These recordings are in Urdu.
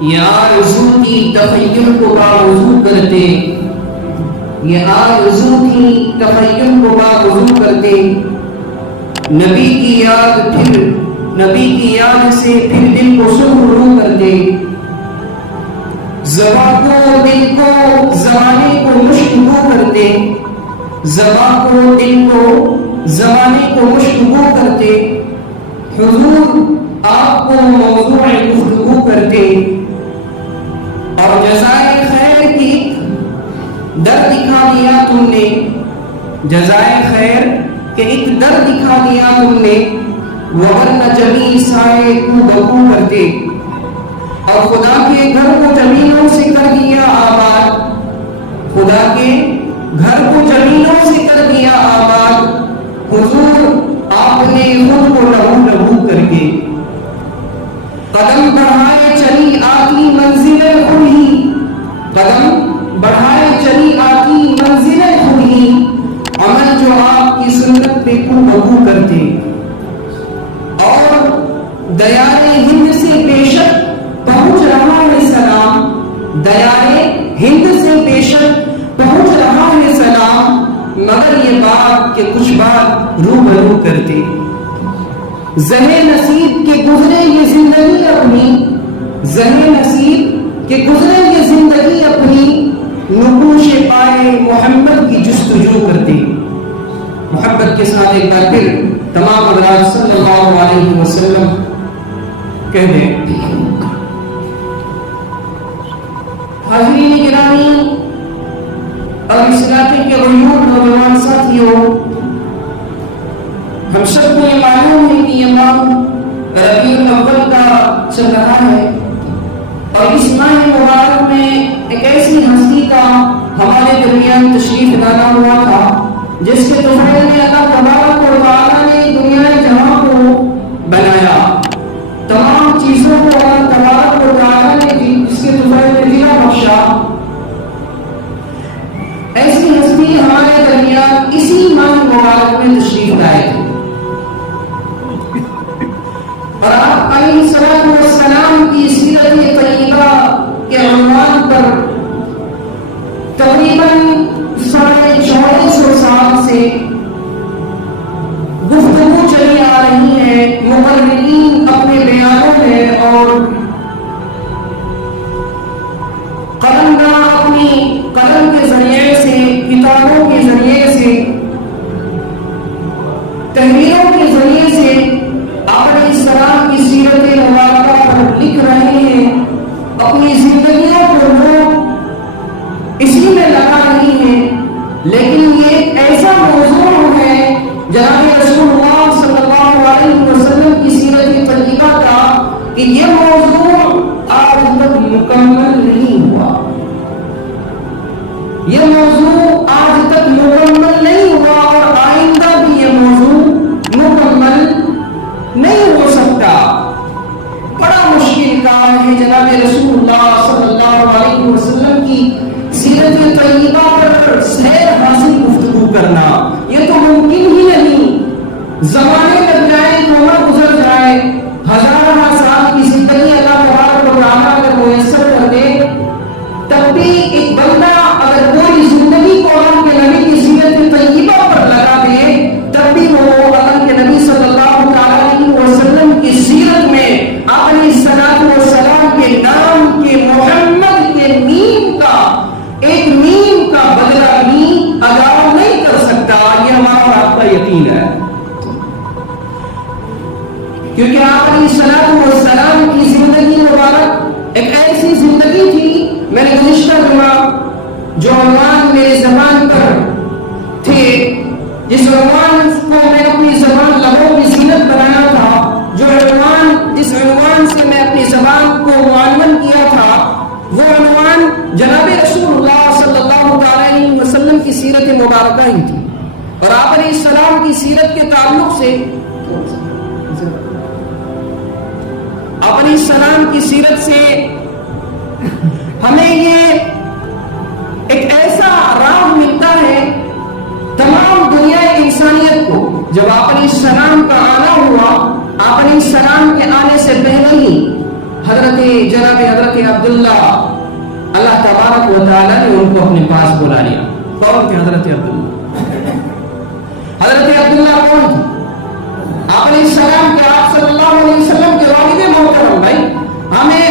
یہ آرزو کی تخیل کو باوضو کرتے، یہ آرزو کی تخیل کو باوضو کرتے، نبی کی یاد سے پھر دل کو سرخرو کرتے، زباں کو دل کو زمانے کو مشکو کرتے، زباں کو دل کو زمانے کو مشکو کرتے، حضور آپ کو موضوع گفتگو کرتے، اور جزائے خیر کی در دکھا دیا تم نے، جزائے خیر کہ ایک در دکھا دیا تم نے، وورنہ جمیل سائے کو بکو کرتے، اور خدا کے گھر کو جمیلوں سے کر دیا آباد، خدا کے گھر کو جمیلوں سے کر دیا آباد، حضور آپ نے خود کو لہو لہو کر کے، قدم بڑھائے چلی آتی منزل خود ہی، قدم بڑھائے چلی آتی منزل خود ہی، عمل جو آپ کی سنت پہ کو بکو کرتے، اور دیار ہند سے بے شک پہنچ رہا ہے سلام، دیار ہند سے بے شک پہنچ رہا ہے سلام، مگر یہ بات کہ کچھ بات روبرو کرتے، زہے نصیب کے گزرے یہ زندگی اپنی، زہے نصیب کے گزرے یہ زندگی اپنی، نقوش پائے محمد کی جستجو کرتے۔ محبت کے ساتھ ایک بار پھر تمام حضرات صلی اللہ علیہ وسلم کہہ دیں۔ حاضرین گرامی اور اس علاقے کے غیور نوجوان ساتھیوں، ہم سب کو یہ معلوم ہے کہ یہ ماہ ربیع الاول کا چل رہا ہے، اور اس ماہ مبارک میں ایک ایسی ہستی کا ہمارے درمیان تشریف لانا ہوا تھا جس کے طفیل نے اللہ تبارک و تعالیٰ نے دنیا جہاں کو بنایا، تمام چیزوں کو اللہ تبارک و تعالیٰ نے جس کے طفیل نے جینا بخشا، ایسی ہستی ہمارے درمیان اسی ماہ مبارک میں تشریف لائے تھے، اور آپ علیہ الصلوۃ والسلام کی سیرت طیبہ کے عنوان پر تقریباً 450 سال سے گفتگو چلی آ رہی ہے، مقررین اپنے بیانوں میں اور قلمداں اپنی قلم کے ذریعے سے، کتابوں کے ذریعے سے، تحریروں کے ذریعے سے آپ علیہ السلام کی سیرت مبارکہ پر لکھ رہے ہیں، اپنی زندگیوں کو لوگ اسی میں لگا رہی ہیں، لیکن یہ ایک ایسا موضوع ہے جناب رسول اللہ صلی اللہ علیہ وسلم کی سیرت طیبہ کا کہ یہ موضوع آج تک مکمل نہیں ہوا، یہ موضوع آج تک مکمل نہیں ہوا، اور آئندہ بھی یہ موضوع مکمل نہیں ہو سکتا۔ بڑا مشکل کام ہے جناب رسول اللہ صلی اللہ علیہ وسلم کی سیرت طیبہ پر سیر حاصل گفتگو کرنا، یہ تو ممکن ہی نہیں، زمانے لگ جائے، عمر گزر جائے، ہزارہ سال کی زندگی اللہ تبارک و تعالیٰ اگر میسر کر دے، تب بھی ایک بندہ اگر کوئی زندگی کو اللہ کے نبی کی سیرت طیبہ پر لگا دے، تب بھی وہ اللہ کے نبی صلی اللہ علیہ وسلم کی سیرت میں آپ علیہ السلام کے نام کے محمد کے میم کا ایک میم کا بدلہ بھی ادا نہیں کر سکتا، یہ ہمارا آپ کا یقین ہے، کیونکہ آپ علیہ السلام کی زندگی مبارک ایک ایسی زندگی تھی۔ میں نے گزشتہ جمعہ جو عنوان میرے زبان پر تھے، جس عنوان کو میں اپنی زبان لبوں کی زینت بنایا تھا، جس عنوان سے میں اپنی زبان کو معلوم کیا تھا، وہ عنوان جناب رسول اللہ صلی اللہ علیہ وسلم کی سیرت مبارکہ ہی تھی، اور آپ علیہ السلام کی سیرت کے تعلق سے آپ علیہ السلام کی سیرت سے ہمیں یہ ایک ایسا راہ ملتا ہے تمام دنیا انسانیت کو۔ جب آپ علیہ السلام کا آنا ہوا، آپ علیہ السلام کے آنے سے پہلے ہی حضرت عبداللہ اللہ تبارک و تعالیٰ نے ان کو اپنے پاس بلا لیا. کون تھے حضرت عبداللہ؟ حضرت عبداللہ کون تھے؟ آپ علیہ السلام کے آپ صلی اللہ علیہ وسلم کے والد محترم. بھائی ہمیں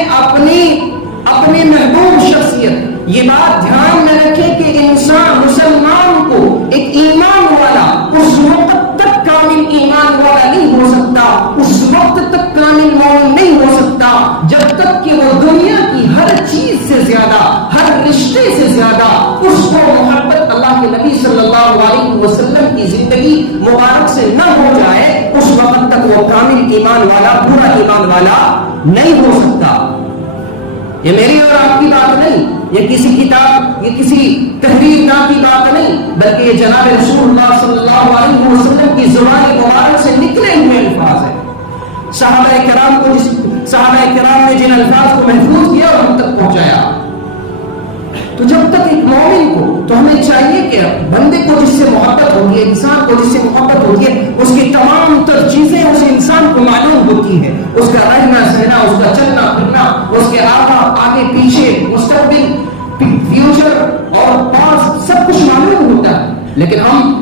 اپنی محبوب شخصیت یہ بات دھیان میں رکھے کہ انسان مسلمان کو ایک ایمان والا اس وقت تک کامل ایمان والا نہیں ہو سکتا, اس وقت تک کامل مومن نہیں ہو سکتا جب تک کہ وہ دنیا کی ہر چیز سے زیادہ, ہر رشتے سے زیادہ اس کو محبت اللہ کے نبی صلی اللہ علیہ وسلم کی زندگی مبارک سے نہ ہو جائے, اس وقت تک وہ کامل ایمان والا, پورا ایمان والا نہیں ہو سکتا. یہ میری اور آپ کی بات نہیں, یہ کسی کتاب, یہ کسی تحریر نام کی بات نہیں, بلکہ یہ جناب رسول اللہ صلی اللہ علیہ وسلم کی زبان مبارک سے نکلے ہوئے الفاظ ہیں. صحابہ کرام نے جن الفاظ کو محفوظ کیا اور ہم تک پہنچایا. تو جب تک ایک مومن کو, تو ہمیں چاہیے کہ بندے کو جس سے محبت ہوتی ہے, انسان کو جس سے محبت ہوتی ہے, اس کی تمام تر چیزیں اس انسان کو معلوم ہوتی ہے. اس کا رہنا سہنا, اس کا چلنا پھرنا, اس کے آگے پیچھے, مستقبل, فیوچر اور پاسٹ سب کچھ معلوم ہوتا ہے. لیکن ہم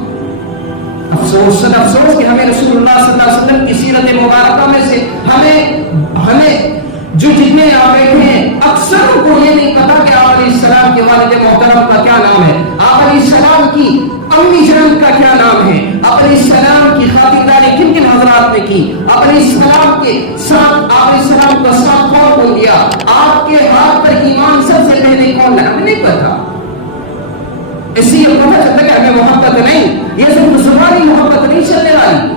افسوس کہ ہمیں رسول اللہ صلی اللہ علیہ وسلم کی سیرت مبارکہ میں سے ہمیں جو جتنے آپ بیٹھے ہیں اکثر کو یہ نہیں پتا کہ آپ علیہ السلام کے والد محترم کا کیا نام ہے, آپ علیہ السلام کی امی جان کا کیا نام ہے, آپ علیہ السلام کی خاطرداری کن کن حضرات نے کی, آپ علیہ السلام کے ساتھ, آپ علیہ السلام کا ساتھ کون دیا, آپ کے ہاتھ پر ایمان سب سے پہلے کون لگا, ہمیں نہیں پتا. اس سے یہ پتا چلتا کہ ہمیں محبت نہیں, یہ صرف زبانی محبت نہیں چلنے والی,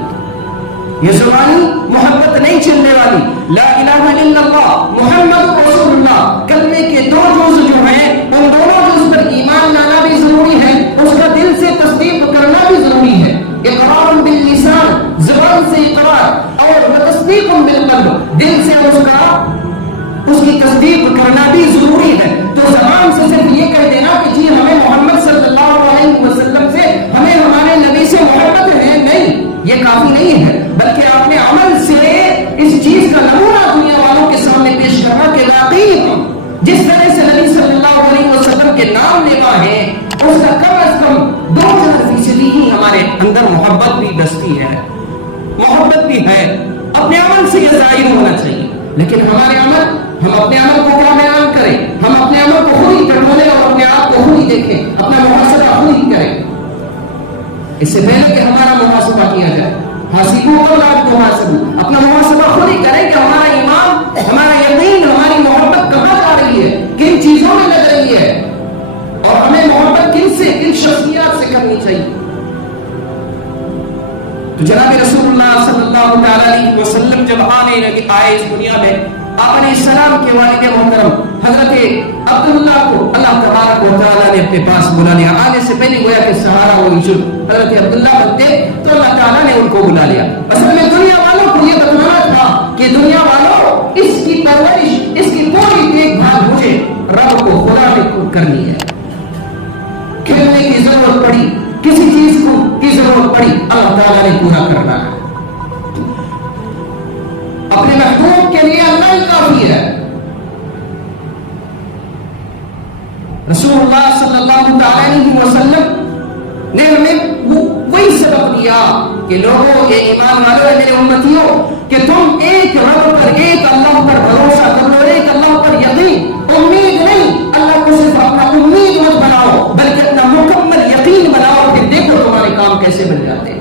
یہ زبانی محبت نہیں چلنے والی. لا الہ الا اللہ محمد رسول اللہ کلمے کے دو جز جو ہیں, ان دونوں جز پر ایمان لانا بھی ضروری ہے, اس کا دل سے تصدیق کرنا بھی ضروری ہے. اقرار باللسان, زبان سے اقرار, اور تصدیق بالقلب, دل سے اس کی تصدیق کرنا بھی ضروری ہے. تو زبان سے صرف یہ کہہ دینا کہ جی ہمیں محمد صلی اللہ علیہ وسلم سے, ہمیں ہمارے نبی سے محبت ہے, نہیں, یہ کافی نہیں ہے, بلکہ اپنے عمل سے اس چیز کا نمونہ دنیا والوں کے سامنے پیش کرنا کہ واقعی جس طرح سے نبی صلی اللہ علیہ وسلم کے نام لیوا ہے, اس کا کم از کم 2% ہی ہمارے اندر محبت بھی بستی ہے, محبت بھی ہے. اپنے عمل سے یہ ظاہر ہونا چاہیے. لیکن ہمارے عمل, ہم اپنے عمل کو کیا بیان کریں, ہم اپنے عمل کو خود ہی ٹٹولیں اور اپنے آپ کو خود ہی دیکھیں, اپنا محاسبہ خود ہی کریں. اس سے پہلے کہ ہمارا محاسبہ کیا جائے, حاسبوا قبل تحاسبوا, اپنا محاسبہ خود ہی کریں کہ ہمارا ایمان, ہمارا یقین, ہماری محبت کہاں جا رہی ہے, کن چیزوں میں لگ رہی ہے, اور ہمیں محبت کن سے, کن شخصیات سے کرنی چاہیے. تو جناب رسول اللہ صلی اللہ علیہ وسلم جب آئے اس دنیا میں, آپ علیہ السلام کے والد محترم حضرت عبداللہ کو اللہ تبارک و تعالیٰ نے اپنے پاس بلا لیا. آنے سے پہلے گویا کہ سہارا وہ حضرت عبداللہ بنتے تو اللہ تعالیٰ نے ان کو بلا لیا. اصل میں دنیا والوں کو یہ بتانا تھا کہ دنیا والوں, اس کی پرورش, اس کی پوری دیکھ بھال مجھے رب کو, خدا نے کرنی ہے. کھیلنے کی ضرورت پڑی, کسی چیز کو کی ضرورت پڑی, اللہ تعالیٰ نے پورا کرنا ہے. اپنے محبوب کے لیے اللہ ہی کافی ہے. رسول اللہ صلی اللہ علیہ وسلم نے ہمیں وہی سبق دیا کہ لوگوں, یہ ایمان والوں, میرے امتیوں, کہ تم ایک رب پر, ایک اللہ پر بھروسہ کر لو, ایک اللہ پر یقین, امید نہیں, اللہ کو صرف اپنا امید مت بناؤ, بلکہ اپنا مکمل یقین بناؤ. پھر دیکھو تمہارے کام کیسے بن جاتے ہیں,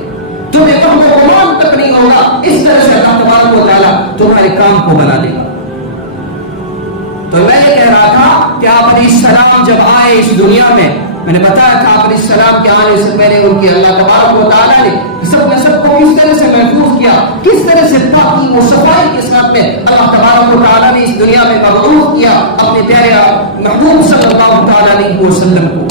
تمہیں کم و گمان تک نہیں ہوگا. اس طرح سے اللہ تبارک و تعالیٰ تمہارے کام کو بنا دے گا. تو میں یہ کہہ رہا تھا کہ آپ علیہ السلام جب آئے اس دنیا میں نے بتایا تھا آپ علیہ السلام کے آنے سے پہلے ان کی اللہ تبارک و تعالیٰ نے سب کو کس طرح سے محفوظ کیا, کس طرح سے پاکی و صفائی کے ساتھ میں اللہ تبارک و تعالیٰ نے اس دنیا میں مبعوث کیا اپنے پیارے محبوب صلی اللہ تعالیٰ علیہ وسلم کو.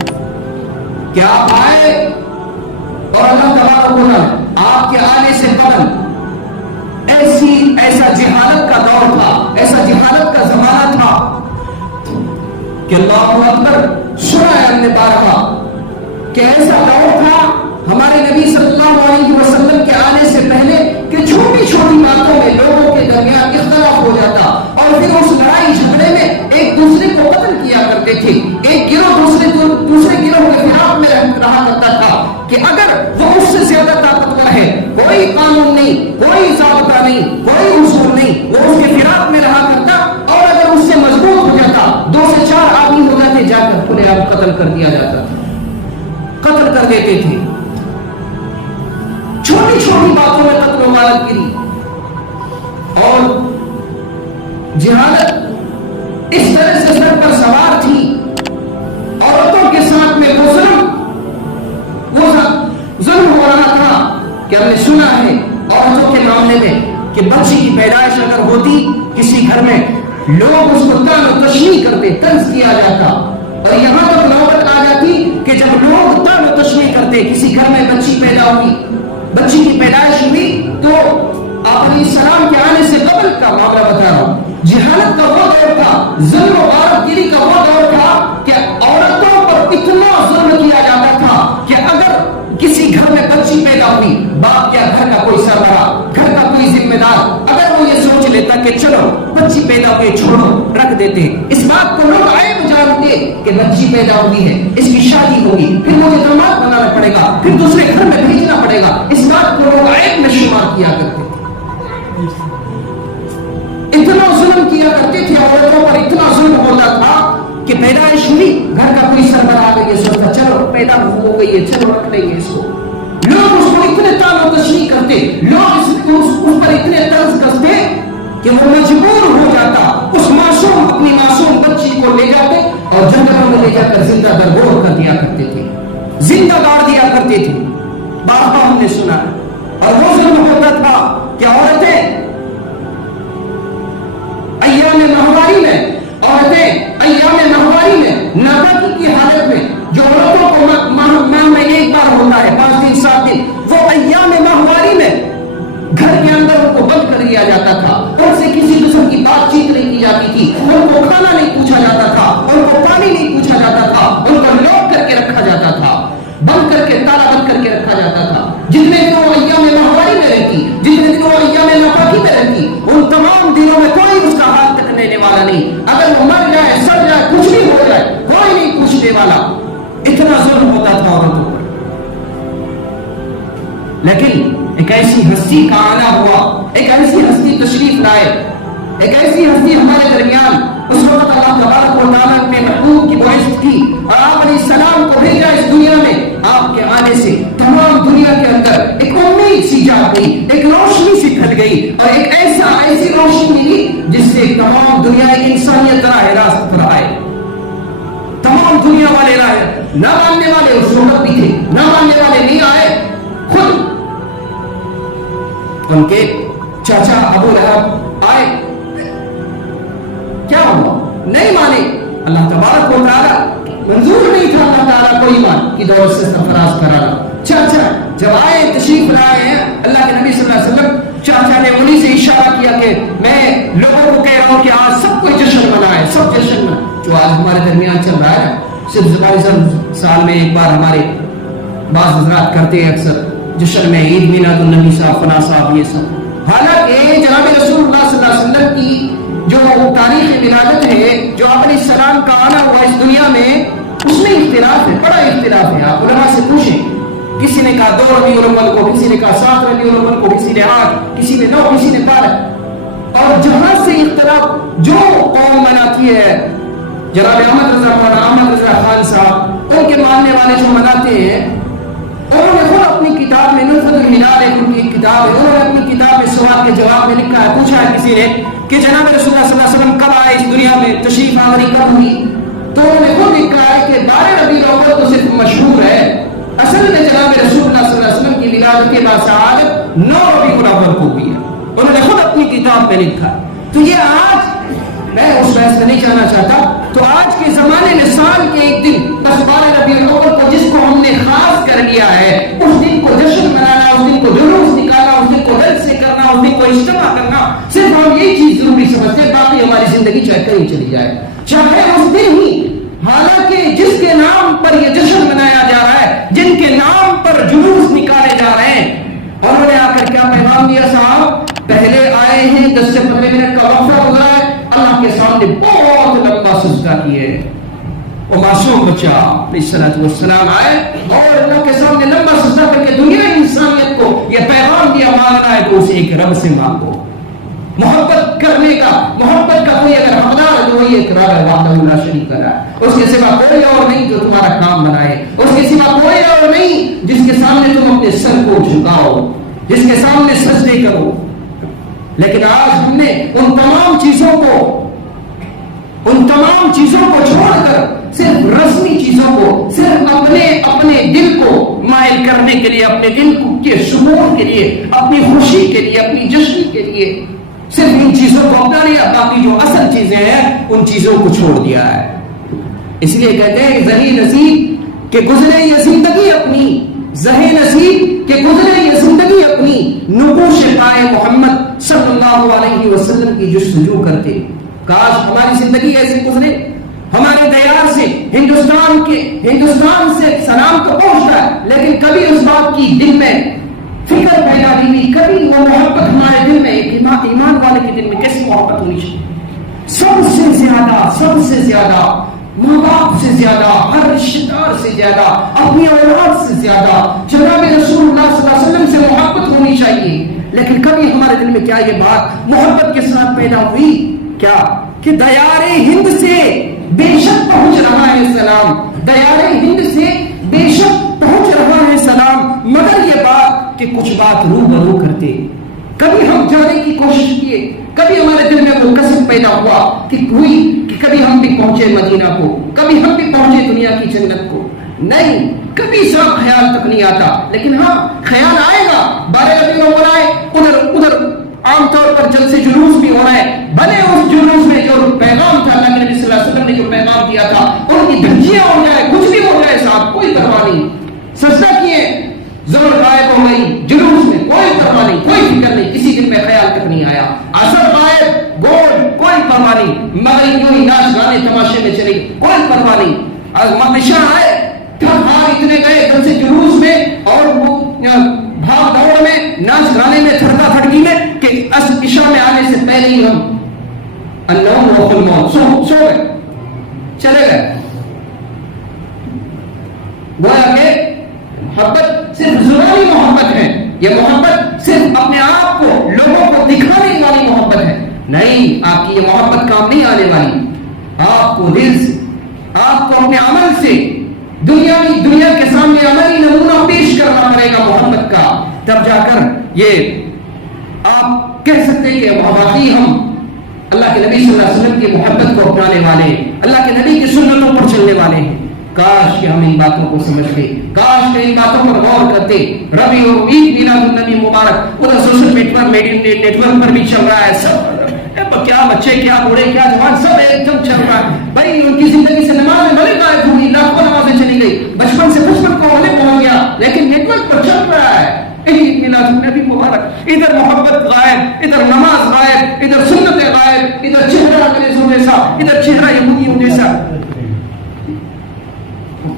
کیا آپ آئے اور اللہ تبارک و تعالیٰ آپ کے آنے سے قبل ایسا جہالت کا دور تھا, ایسا جہالت کا زمانہ تھا کہ اللہ اکبر سنا ہے ہم نے بارہا کہ ایسا دور تھا ہمارے نبی صلی اللہ علیہ وسلم کے آنے سے پہلے کہ چھوٹی چھوٹی باتوں میں لوگوں کے درمیان اختلاف ہو جاتا اور پھر اس لڑائی جھگڑے میں ایک ایک دوسرے کو قتل کیا کرتے تھے. ایک گروہ دوسرے گروہ کے خلاف میں رہا کرتا تھا کہ اگر وہ اس سے زیادہ طاقتور ہے, کوئی قانون نہیں, کوئی ضابطہ نہیں, کوئی اصول نہیں, وہ اس کے خلاف میں رہا کرتا, اور اگر اس سے مضبوط ہو جاتا 2 سے 4 آدمی ہو جاتے, جا کر کھلے عام قتل کر دیا جاتا تھا, قتل کر دیتے تھے. چھوٹی چھوٹی باتوں میں قتل و غارت گری اور جہالت اس طرح سے سر پر سوار تھی. عورتوں کے ساتھ میں وہ ظلم ہو رہا تھا کہ ہم نے سنا ہے عورتوں کے معاملے میں کہ بچی کی پیدائش اگر ہوتی کسی گھر میں, لوگ اس کو طعن و تشنیع کرتے, طنز کیا جاتا, اور یہاں تک نوبت آ جاتی کہ جب لوگ طعن و تشنیع کرتے, کسی گھر میں بچی پیدا ہوئی, بچی کی پیدائش ہوئی, تو آپ علیہ السلام کے آنے سے قبل کا معاملہ بتا رہا ہوں, جہالت کا وہ دور تھا, ظلم و غارت گری کا وہ دور تھا کہ عورتوں پر اتنا ظلم کیا جاتا تھا کہ اگر کسی گھر میں بچی پیدا ہوئی, باپ یا گھر کا کوئی سربراہ, گھر کا کوئی ذمہ دار, اگر وہ یہ سوچ لیتا کہ چلو بچی پیدا ہوئی, چھوڑو, رکھ دیتے, اس بات کو لوگ عیب جانتے کہ بچی پیدا ہوئی ہے, اس کی شادی ہوگی, پھر مجھے داماد بنانا پڑے گا, پھر دوسرے گھر میں بھیجنا پڑے گا, اس بات کو لوگ عیب میں شمار کیا کرتے تھے. اتنا ظلم کیا کرتے تھے عورتوں پر, اتنا ظلم ہوتا تھا کہ پیدائش ہوئی, گھر کا کوئی سربراہ آ گئی, یہ سوچتا چلو پیدا ہو گئی ہے, چلو رکھ لیں گے اس کو. لوگ اس کو اتنے طعن و تشنیع کرتے, لوگ اس پر اتنے طنز کستے کہ وہ مجبور ہو جاتا, اس معصوم, اپنی معصوم بچی کو لے جاتے اور جنگلوں میں لے جا کر زندہ درگور کر دیا کرتے تھے, زندہ گاڑ دیا کرتے تھے. بارہا ہم نے سنا. اور وہ ظلم ہوتا تھا کہ عورتیں ایام ماہواری میں ناپاکی کی حالت میں, جو عورتوں کو ماہ میں ایک بار ہوتا ہے, 5 دن 7 دن, وہ ایام ماہواری میں گھر کے اندر ان کو بند کر دیا جاتا تھا, ان سے کسی قسم کی بات چیت نہیں کی جاتی تھی, ان کو کھانا نہیں پوچھا جاتا تھا, ان کو پانی نہیں پوچھا جاتا تھا, ان کو لوک کر کے رکھا جاتا تھا, بند کر کے, تالا بند کر کے رکھا جاتا تھا. جتنے دنوں وہ ایام ماہواری میں رہتی, جتنے دنوں وہ ایام ناپاکی میں رہتی, ان تمام دنوں میں کوئی اس کا حال تک لینے والا نہیں. اگر وہ مر جائے, سڑ جائے, کچھ بھی ہو جائے, کوئی نہیں پوچھنے والا. اتنا ظلم ہوتا تھا عورتوں پر. لیکن ایک ایسی ہستی کا آنا ہوا, ایک ایسی ہستی تشریف لائے, ایک ایسی ہستی ہمارے درمیان. اس وقت اللہ تبارک و تعالیٰ نے محبوب کی بعثت کی اور آپ علیہ السلام کو بھیجا اس دنیا میں. آپ کے آنے سے تمام دنیا کے اندر ایک امید سی جاگ گئی, ایک روشنی سی پھیل گئی, اور ایک ایسی روشنی ملی جس سے تمام دنیا, ایک انسانیت راہ راست پر آئے. تمام دنیا والے راہ, نہ ماننے والے اس وقت بھی تھے, نہ ماننے والے نہیں آئے. خود ان کے چاچا ابو لہب آئے, کیا ہوا, نہیں مانے. اللہ تبارک و تعالیٰ منظور نہیں تھا اللہ تعالیٰ کو ایمان کی دولت سے سرفراز کرانا. چاچا جب آئے, تشریف لائے ہیں اللہ کے نبی صلی اللہ علیہ وسلم, چاچا نے انہیں سے اشارہ کیا کہ میں لوگوں کو کہہ رہا ہوں کہ آج سب کوئی جشن منائے, سب جشن منائے. جو آج ہمارے درمیان چل رہا ہے, صرف سال میں ایک بار ہمارے بعض حضرات کرتے ہیں اکثر جشن میں, عید میلاد النبی صاحب, فلاں صاحب, یہ سب. حالانکہ جناب رسول اللہ صلی اللہ علیہ وسلم کی جو تاریخ ولادت ہے, جو آپ علیہ السلام کا آنا ہوا اس دنیا میں, اس میں اختلاف ہے, بڑا اختلاف ہے. آپ علماء سے پوچھیں, کسی نے کہا 2 ربیع الاول کو, کسی نے کہا 7 ربیع الاول کو, کسی نے 8, کسی نے 9, کسی نے 12. اور جہاں سے اختلاف جو قوم مناتی ہے, جناب احمد رضا خان صاحب, ان کے ماننے والے جو مناتے ہیں, انہوں نے خود اپنی کتاب میں, نطفۃ الہلال ایک ان کی کتاب ہے, انہوں نے اپنی کتاب میں سوال کے جواب میں لکھا ہے, پوچھا ہے کسی نے کہ جناب رسول اللہ صلی اللہ علیہ وسلم کب آئے اس دنیا میں, تشریف آوری کب ہوئی؟ تو انہوں نے خود لکھا ہے کہ 12 ربیع الاول تو صرف مشہور ہے, اصل میں جناب رسول اللہ صلی اللہ علیہ وسلم کی ولادت کے باسعادت 9 ربیع الاول کو ہوئی ہے. انہوں نے خود اپنی کتاب میں لکھا. تو یہ آج میں اس بحث میں نہیں جانا چاہتا. تو آج کے زمانے میں سال کے ایک دن 12 ربیع الاول کو, جس کو ہم نے خاص کر لیا ہے, اس دن کو جشن منانا, اس دن کو جلوس نکالنا, اس دن کو جلسے کرنا, اس دن کو اجتماع کرنا, صرف ہم یہ چیز ضروری سمجھتے ہیں. باقی ہماری زندگی چاہے کہیں چلی جائے, چاہے اس دن ہی, حالانکہ جس کے نام پر یہ جشن منایا جا رہا ہے, جن کے نام پر جلوس نکالے جا رہے ہیں, انہوں نے آ کر کیا پیغام دیا؟ صاحب پہلے آئے ہیں, 10 سے 15 منٹ کا وقفہ گزرا ہے, اللہ اللہ کے سامنے بہت لمبا سجدہ کیے. وہ معصوم بچہ علیہ السلام آئے اور اللہ کے سامنے لمبا سجدہ کر کے دنیا انسانیت کو یہ پیغام دیا مانگنا ہے تو اسے ایک رب سے مانگو. محبت کرنے کا، محبت کا کوئی اگر حقدار ہے تو وہی اقرار ہے وحدہ لا شریک لہ، اس کے سوا کوئی اور نہیں جو تمہارا کام بنائے، اس کے سوا کوئی اور نہیں جس کے سامنے تم اپنے سر کو جھکاؤ، جس کے سامنے سجدے کرو. لیکن آج ہم نے ان تمام چیزوں کو چھوڑ کر صرف رسمی چیزوں کو، صرف اپنے دل کو مائل کرنے کے لیے، اپنے دل کے سکون کے لیے، اپنی خوشی کے لیے، اپنی جشن کے لیے صرف ان چیزوں کو اپنا لیا، باقی جو اصل چیزیں ہیں ان چیزوں کو چھوڑ دیا ہے. اس لیے کہتے ہیں زہی نصیب کہ گزرے یہ زندگی اپنی، زہی نصیب کہ گزرے یہ زندگی اپنی، نقوش پائے محمد صلی اللہ علیہ وسلم کی جستجو کرتے. کاش ہماری زندگی ایسی گزرے، ہمارے دیار سے ہندوستان سے سلام تو پہنچتا ہے لیکن کبھی اس بات کی دل میں فکر پیدا نہیں ہوئی، کبھی وہ محبت ہمارے دل میں، ایک ایمان والے کے دل میں کیسی محبت ہونی چاہیے. سب سے زیادہ ماں باپ سے زیادہ، ہر رشتہ دار سے زیادہ، اپنی اولاد سے زیادہ جناب رسول اللہ صلی اللہ علیہ وسلم سے محبت ہونی چاہیے. لیکن کبھی ہمارے دل میں کیا یہ بات محبت کے ساتھ پیدا ہوئی کیا کہ دیار ہند سے بے شک پہنچ رہا ہے سلام، دیار ہند سے بے شک پہنچ رہا ہے سلام، مگر یہ بات کہ کچھ بات روبرو کرتے. کبھی ہم جانے کی کوشش کیے، کبھی ہمارے دل میں وہ قسم پیدا ہوا کہ کبھی ہم بھی پہنچے مدینہ کو، کبھی ہم بھی پہنچے دنیا کی جنت کو. نہیں، کبھی سب خیال تک نہیں آتا. لیکن ہاں خیال آئے گا. 12 ربیع الاول آئے، ادھر عام طور پر جلسے جلوس بھی ہو رہے ہیں، بھلے اس جلوس میں جو پیغام تھا اللہ کے نبی صلی اللہ علیہ وسلم نے جو پیغام دیا تھا ان کی دھجیاں ہو جائے، کچھ بھی ہو جائے صاحب، کوئی پرواہ نہیں. سجدہ کیے، زور غائب ہو گئی، جلوس میں کوئی پرواہ نہیں، کوئی فکر نہیں، کسی دن میں خیال تک نہیں آیا. اثر غائب، گول، کوئی پرواہ نہیں، مگر یوں ہی ناچ گانے تماشے میں چلی، کوئی پرواہ نہیں. مقدشہ آئے، تھک اتنے گئے جلسے جلوس میں اور وہ بھاگ دوڑ میں، ناچ گانے میں، تھڑکا تھڑکی میں کہ عشاء میں آنے سے پہلے ہی ہم النوم وقت الموت سو گئے، چلے گئے. گویا کہ محبت صرف زبانی محبت ہے، یہ محبت صرف اپنے آپ کو لوگوں کو دکھانے والی محبت ہے. نہیں، آپ کی یہ محبت کام نہیں آنے والی. آپ کو دل سے، آپ کو اپنے عمل سے دنیا کے سامنے عملی نمونہ پیش کرنا پڑے گا محبت کا. تب جا کر یہ آپ کہہ سکتے ہیں کہ واقعی ہم اللہ کے نبی صلی اللہ علیہ وسلم کی محبت کو اپنانے والے، اللہ کے نبی کی سنتوں پر چلنے والے ہیں. کاش کہ ہم ان باتوں کو سمجھتے، کاش کہ ان باتوں پر غور کرتے. ربیع الاول میلاد النبی مبارک ادھر سوشل نیٹ ورک پر بھی چل رہا ہے، سب کیا بچے، کیا بوڑھے، کیا جوان، سب ایک دم چل رہا ہے. بھائی ان کی زندگی سے نمازیں بھلے غائب ہوئی، لاکھوں نمازیں چلی گئی، بچپن سے بچپن کو ہونے پہنچ گیا، لیکن نیٹ ورک پر چل رہا ہے. میلاد النبی مبارک، ادھر محبت غائب، ادھر نماز غائب، ادھر سنتیں غائب، ادھر چہرہ انگریزوں جیسا، ادھر چہرہ یہودیوں جیسا.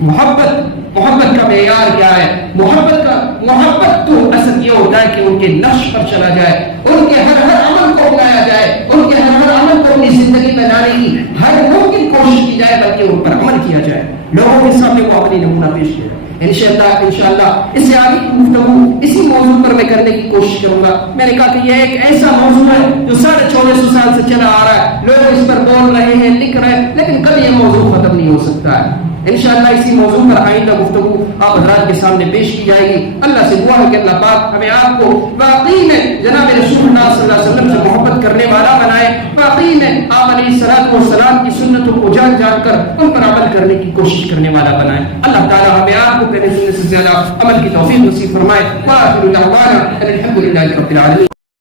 محبت کا معیار کیا ہے؟ محبت تو اصل یہ ہوتا ہے کہ ان کے نقش پر چلا جائے، ان کے ہر عمل کو اپنایا جائے، ان کے ہر عمل کو اپنی زندگی میں لانے کی ہر ممکن کوشش کی جائے، بلکہ ان پر عمل کیا جائے، لوگوں کے سامنے وہ عملی نمونہ پیش کیا جائے. انشاءاللہ اس سے آگے کی گفتگو اسی موضوع پر میں کرنے کی کوشش کروں گا. میں نے کہا کہ یہ ایک ایسا موضوع ہے جو 2450 سال سے چلا آ رہا ہے، لوگ اس پر بول رہے ہیں، لکھ رہے ہیں، لیکن کبھی یہ موضوع ختم نہیں ہو سکتا ہے. انشاءاللہ اسی موضوع پر آئندہ گفتگو آپ حضرات کے سامنے پیش کی جائے گی. اللہ سے دعا ہے کہ اللہ پاک ہمیں آپ کو واقعی میں جناب رسول اللہ صلی اللہ علیہ وسلم سے محبت کرنے والا بنائے، واقعی میں آپ علیہ السلام کی سنتوں کو جان کر ان پر عمل کرنے کی کوشش کرنے والا بنائے. اللہ تعالی ہمیں آپ کو کہنے سے زیادہ عمل کی توفیق نصیب فرمائے. وآخر دعوانا الحمد للہ رب العالمین.